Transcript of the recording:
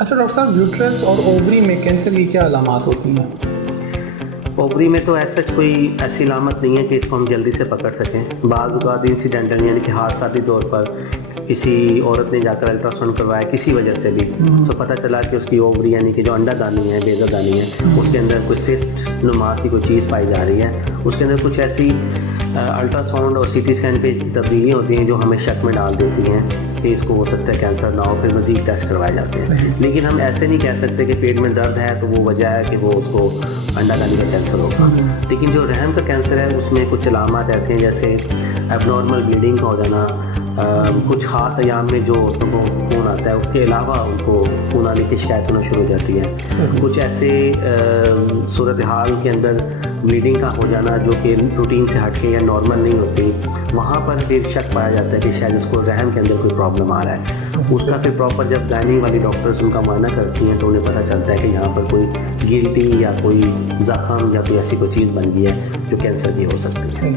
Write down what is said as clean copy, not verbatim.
اچھا ڈاکٹر صاحب، یوٹرس اور اووری میں کینسر کی کیا علامات ہوتی ہیں؟ اووری میں تو ایسا کوئی ایسی علامت نہیں ہے کہ اس کو ہم جلدی سے پکڑ سکیں. بعض اوقات انسیڈنٹل یعنی کہ حادثاتی طور پر کسی عورت نے جا کر الٹرا ساؤنڈ کروایا کسی وجہ سے بھی، تو پتہ چلا کہ اس کی اووری یعنی کہ جو انڈا دانی ہے، بیضہ دانی ہے، اس کے اندر کوئی سسٹ نما سی کوئی چیز پائی جا رہی ہے. اس کے اندر کچھ ایسی الٹرا ساؤنڈ اور سی ٹی اسکین پہ تبدیلیاں ہوتی ہیں جو ہمیں شک میں ڈال دیتی ہیں کہ اس کو ہو سکتا ہے کینسر نہ ہو. پھر مزید ٹیسٹ کروائے جاتے ہیں. لیکن ہم ایسے نہیں کہہ سکتے کہ پیٹ میں درد ہے تو وہ وجہ ہے کہ وہ اس کو انڈا دانی کا کینسر ہوگا. لیکن جو رحم کا کینسر ہے اس میں کچھ علامات ایسے ہیں جیسے ایب نارمل بلیڈنگ کا ہو جانا، کچھ خاص ایام میں جو عورتوں کو خون آتا ہے اس کے علاوہ ان کو خون آنے کی شکایت ہونا شروع ہو جاتی ہے. کچھ ایسے صورتحال کے اندر بلیڈنگ کا ہو جانا جو کہ روٹین سے ہٹ کے یا نارمل نہیں ہوتی، وہاں پر پھر شک پایا جاتا ہے کہ شاید اس کو رحم کے اندر کوئی پرابلم آ رہا ہے. اس کا پھر پراپر جب گائنی والی ڈاکٹرز ان کا معائنہ کرتی ہیں تو انہیں پتہ چلتا ہے کہ یہاں پر کوئی گلٹی یا کوئی زخم یا کوئی ایسی کوئی چیز بن گئی ہے جو کینسر کی ہو سکتی ہے.